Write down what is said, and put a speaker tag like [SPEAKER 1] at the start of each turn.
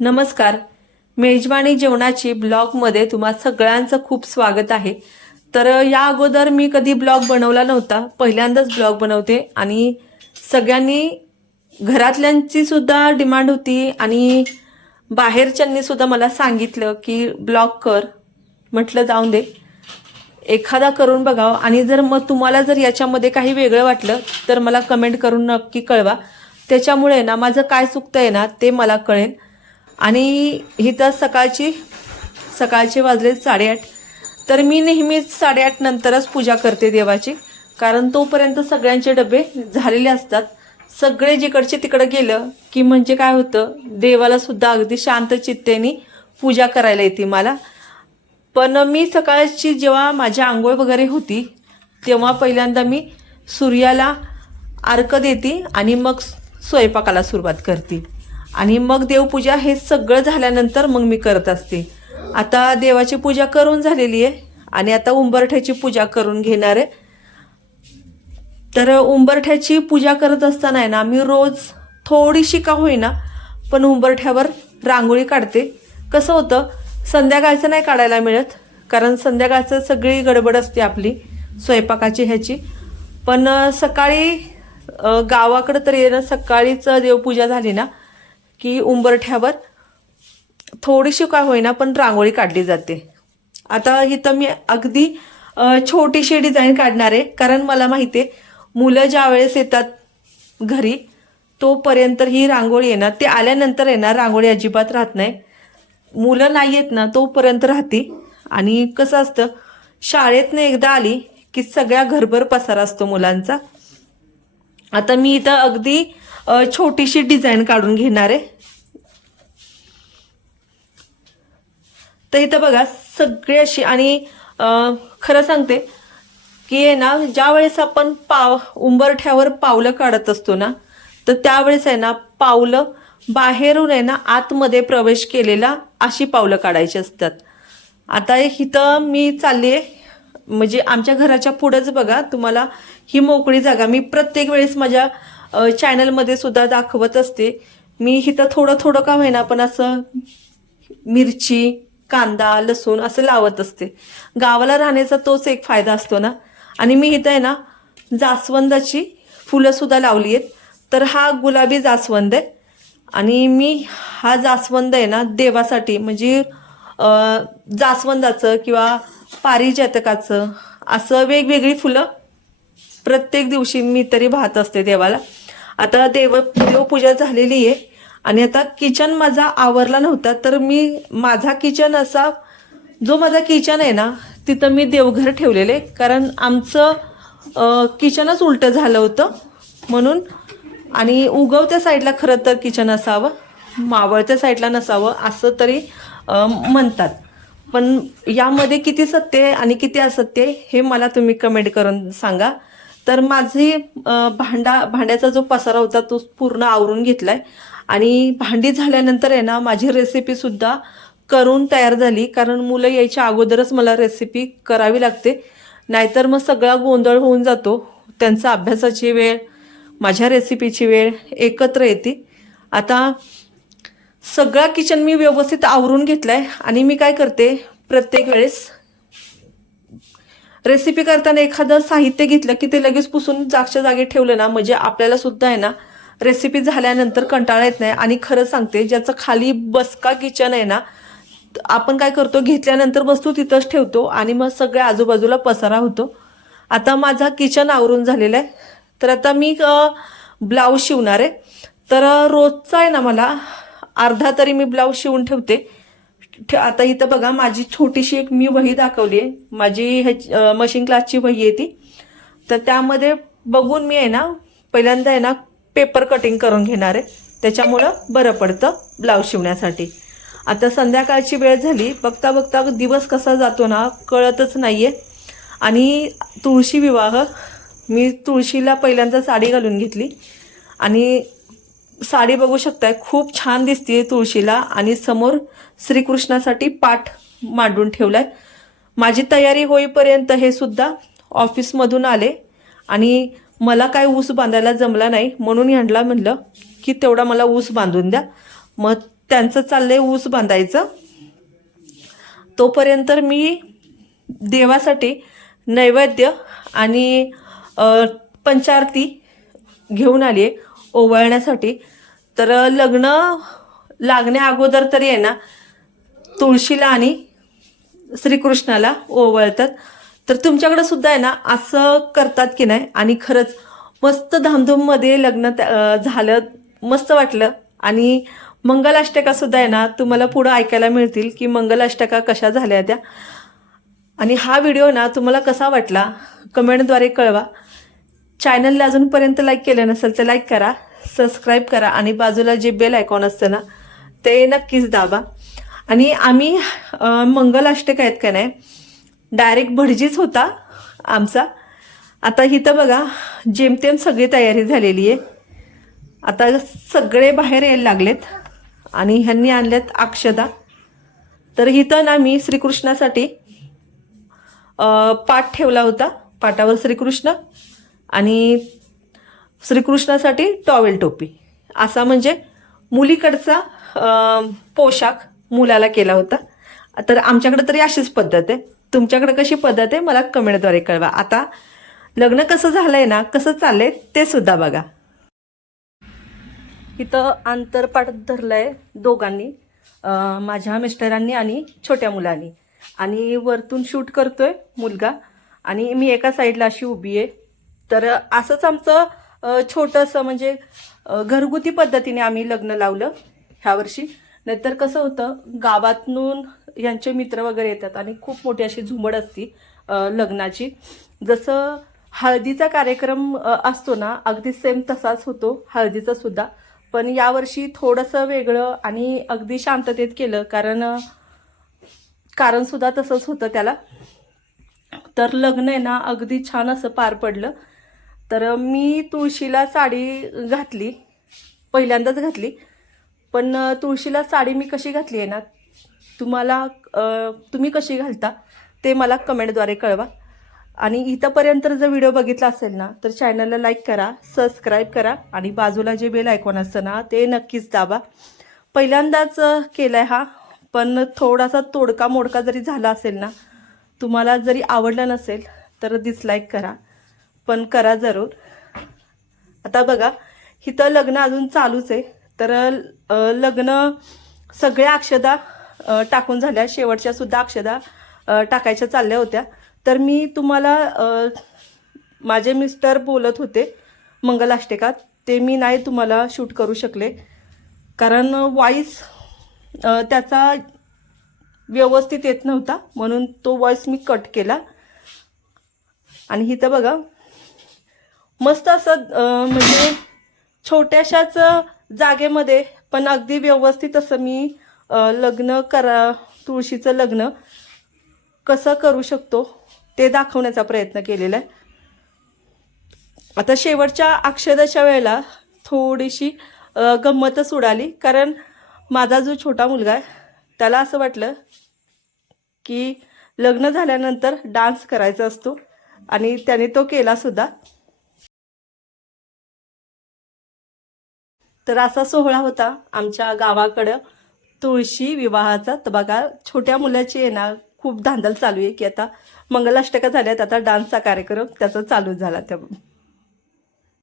[SPEAKER 1] नमस्कार. मेजवानी जेवणाची ब्लॉगमध्ये तुम्हा सगळ्यांचं खूप स्वागत आहे. तर या अगोदर मी कधी ब्लॉग बनवला नव्हता. पहिल्यांदाच ब्लॉग बनवते आणि सगळ्यांनी घरातल्यांची सुद्धा डिमांड होती आणि बाहेरच्यांनी सुद्धा मला सांगितलं की ब्लॉग कर. म्हटलं जाऊन दे. एखादा करून बघावं. आणि जर मग तुम्हाला जर याच्यामध्ये काही वेगळं वाटलं तर मला कमेंट करून नक्की कळवा. त्याच्यामुळे ना माझं काय चुकतं आहे ना ते मला कळेल. आणि इथं सकाळची सकाळचे वाजले साडेआठ. तर मी नेहमीच साडेआठ नंतरच पूजा करते देवाची कारण तोपर्यंत सगळ्यांचे डबे झालेले असतात. सगळे जिकडचे तिकडं गेलं की म्हणजे काय होतं देवाला सुद्धा अगदी शांत चित्तेने पूजा करायला येते मला. पण मी सकाळची जेव्हा माझी आंघोळ वगैरे होती तेव्हा पहिल्यांदा मी सूर्याला अर्क देते आणि मग स्वयंपाकाला सुरुवात करते. आणि मग देवपूजा हे सगळं झाल्यानंतर मग मी करत असते. आता देवाची पूजा करून झालेली आहे आणि आता उंबरठ्याची पूजा करून घेणार आहे. तर उंबरठ्याची पूजा करत असताना आहे ना मी रोज थोडीशी का होईना पण उंबरठ्यावर रांगोळी काढते. कसं होतं संध्याकाळचं नाही काढायला मिळत कारण संध्याकाळचं सगळी गडबड असते आपली स्वयंपाकाची ह्याची. पण सकाळी गावाकडं तर येणं सकाळीच देवपूजा झाली ना की उंबरठ्यावर थोडीशी काय होईना पण रांगोळी काढली जाते. आता इथं मी अगदी छोटीशी डिझाईन काढणार आहे कारण मला माहिती आहे मुलं ज्या वेळेस येतात घरी तोपर्यंत ही रांगोळी येणार. ते आल्यानंतर येणार रांगोळी अजिबात राहत नाही. मुलं नाही येत ना तोपर्यंत राहते. आणि कसं असतं शाळेतनं एकदा आली की सगळ्या घरभर पसारा असतो मुलांचा. आता मी इथं अगदी छोटीशी डिझाईन काढून घेणार आहे. तर इथं बघा सगळी अशी आणि खरं सांगते की आहे ना ज्या वेळेस आपण पाव उंबरठ्यावर पावलं काढत असतो ना तर त्यावेळेस आहे ना पावलं बाहेरून आहे ना आतमध्ये प्रवेश केलेला अशी पावलं काढायची असतात. आता इथं मी चालली आहे म्हणजे आमच्या घराच्या पुढंच बघा तुम्हाला ही मोकळी जागा मी प्रत्येक वेळेस माझ्या चॅनलमध्ये सुद्धा दाखवत असते. मी इथं थोडं थोडं का होईना पण असं मिरची कांदा लसूण असं लावत असते. गावाला राहण्याचा तोच एक फायदा असतो ना. आणि मी इथं आहे ना जास्वंदाची फुलंसुद्धा लावली आहेत. तर हा गुलाबी जास्वंद आहे. आणि मी हा जास्वंद आहे ना देवासाठी म्हणजे जास्वंदाचं किंवा पारिजातकाचं असं वेगवेगळी फुलं प्रत्येक दिवशी मी तरी वाहत असते देवाला. आता देव देवपूजा झालेली आहे. आणि आता किचन माझा आवरला नव्हता तर मी माझा किचन असा जो माझा किचन आहे ना तिथं मी देवघर ठेवलेले. कारण आमचं किचनच उलटं झालं होतं म्हणून. आणि उगवत्या साईडला खरं तर किचन असावं मावळत्या साईडला नसावं असं तरी म्हणतात. पण यामध्ये किती सत्य आहे आणि किती असत्य आहे हे मला तुम्ही कमेंट करून सांगा. तर माझी भांडा भांड्याचा जो पसारा होता तो पूर्ण आवरून घेतलाय. आणि भांडी झाल्यानंतर आहे ना माझी रेसिपीसुद्धा करून तयार झाली. कारण मुलं यायच्या अगोदरच मला रेसिपी करावी लागते. नाहीतर मग सगळा गोंधळ होऊन जातो. त्यांचा अभ्यासाची वेळ माझ्या रेसिपीची वेळ एकत्र येते. आता सगळा किचन मी व्यवस्थित आवरून घेतलाय. आणि मी काय करते प्रत्येक वेळेस रेसिपी करताना एखादं साहित्य घेतलं की ते लगेच पुसून जागच्या जागी ठेवलं ना म्हणजे आपल्याला सुद्धा आहे ना रेसिपी झाल्यानंतर कंटाळा येत नाही. आणि खरं सांगते ज्याचं खाली बसका किचन आहे ना आपण काय करतो घेतल्यानंतर वस्तू तिथंच ठेवतो आणि मग सगळ्या आजूबाजूला पसारा होतो. आता माझा किचन आवरून झालेला आहे. तर आता मी ब्लाऊज शिवणार आहे. तर रोजचा आहे ना मला अर्धा तरी मी ब्लाऊज शिवून ठेवते. आता इथं बघा माझी छोटीशी एक मी वही दाखवली आहे. माझी ह्याची मशीन क्लासची वही आहे ती. तर त्यामध्ये बघून मी आहे ना पहिल्यांदा आहे ना पेपर कटिंग करून घेणार आहे. त्याच्यामुळं बरं पडतं ब्लाऊज शिवण्यासाठी. आता संध्याकाळची वेळ झाली बघता बघता दिवस कसा जातो ना कळतच नाही आहे आणि तुळशी विवाह मी तुळशीला पहिल्यांदा साडी घालून घेतली. आणि साडी बघू शकताय. खूप छान दिसते तुळशीला आणि समोर श्रीकृष्णासाठी पाठ मांडून ठेवलाय. माझी तयारी होईपर्यंत हे सुद्धा ऑफिसमधून आले. आणि मला काय ऊस बांधायला जमला नाही म्हणून यांना म्हणलं की तेवढा मला ऊस बांधून द्या. मग त्यांचं चाललंय ऊस बांधायचं. तोपर्यंत मी देवासाठी नैवेद्य आणि पंचारती घेऊन आली आहे ओवाळण्यासाठी. तर लग्न लागण्या अगोदर तरी आहे ना तुळशीला आणि श्रीकृष्णाला ओवाळतात. तर तुमच्याकडे सुद्धा आहे ना असं करतात की नाही? आणि खरंच मस्त धामधूममध्ये लग्न त्या- झालं मस्त वाटलं. आणि मंगलाष्टका सुद्धा आहे ना तुम्हाला पुढं ऐकायला मिळतील की मंगलाष्टका कशा झाल्या त्या. आणि हा व्हिडिओ ना तुम्हाला कसा वाटला? कमेंटद्वारे कळवा. चॅनलला अजूनपर्यंत लाईक केलं नसेल तर लाईक करा सबस्क्राईब करा आणि बाजूला जे बेल आयकॉन असतं ना ते नक्कीच दाबा. आणि आम्ही मंगलाष्टक आहेत का नाही डायरेक्ट भटजीच होता आमचा. आता इथं बघा जेमतेम सगळी तयारी झालेली आहे. आता सगळे बाहेर यायला लागलेत आणि ह्यांनी आणल्यात अक्षदा. तर इथं ना मी श्रीकृष्णासाठी पाठ ठेवला होता. पाटावर श्रीकृष्ण. आणि श्रीकृष्णासाठी टॉवेल टोपी. असा म्हणजे मुलीकडचा पोशाख मुलाला केला होता. तर आमच्याकडे तरी अशीच पद्धत आहे. तुमच्याकडे कशी पद्धत आहे मला कमेंटद्वारे कळवा. आता लग्न कसं झालं आहे ना कसं चाललंय ते सुद्धा बघा. इथं आंतरपाठ धरलंय दोघांनी माझ्या मिस्टरांनी आणि छोट्या मुलांनी. आणि वरतून शूट करतोय मुलगा. आणि मी एका साईडला अशी उभी आहे. तर असंच आमचं छोटंसं म्हणजे घरगुती पद्धतीने आम्ही लग्न लावलं ह्या वर्षी. नाहीतर कसं होतं गावातून यांचे मित्र वगैरे येतात आणि खूप मोठी अशी झुंबड असती लग्नाची. जसं हळदीचा कार्यक्रम असतो ना अगदी सेम तसाच होतो हळदीचा सुद्धा. पण यावर्षी थोडंसं वेगळं आणि अगदी शांततेत केलं कारण कारणसुद्धा तसंच होतं त्याला. तर लग्न आहे ना अगदी छान असं पार पडलं. तर मी तुळशीला साडी घातली पहिल्यांदाच घातली. पण तुळशीला साडी मी कशी घातली आहे ना तुम्हाला तुम्ही कशी घालता ते मला कमेंटद्वारे कळवा. आणि इथंपर्यंत जर व्हिडिओ बघितला असेल ना तर चॅनलला लाईक करा सबस्क्राईब करा आणि बाजूला जे बेल आयकॉन असतं ना ते नक्कीच दाबा. पहिल्यांदाच केला आहे हा पण थोडासा तोडका मोडका जरी झाला असेल ना तुम्हाला जरी आवडलं नसेल तर डिसलाईक करा. पण करा जरूर. आता बघा इथं लग्न अजून चालूच आहे. तर लग्न सगळ्या अक्षदा टाकून झाल्या. शेवटच्या सुद्धा अक्षदा टाकायच्या चालल्या होत्या. तर मी तुम्हाला माझे मिस्टर बोलत होते मंगलाष्टेकात. ते मी नाही तुम्हाला शूट करू शकले. कारण वॉईस त्याचा व्यवस्थित येत नव्हता. म्हणून तो वॉईस मी कट केला. आणि इथं बघा मस्त असं म्हणजे छोट्याशाच जागेमध्ये पण अगदी व्यवस्थित असं मी लग्न करा तुळशीचं लग्न कसं करू शकतो ते दाखवण्याचा प्रयत्न केलेला आहे. आता शेवटच्या अक्षदाच्या वेळेला थोडीशी गंमतच उडाली कारण माझा जो छोटा मुलगा आहे त्याला असं वाटलं की लग्न झाल्यानंतर डान्स करायचा असतो आणि त्याने तो केला तर असा सोहळा होता आमच्या गावाकडं. तुळशी विवाहाचा. तर बघा छोट्या मुलाची आहे ना खूप धांदल चालू आहे की आता मंगलाष्टका झाल्यात आता डान्सचा कार्यक्रम त्याचा चालू झाला त्या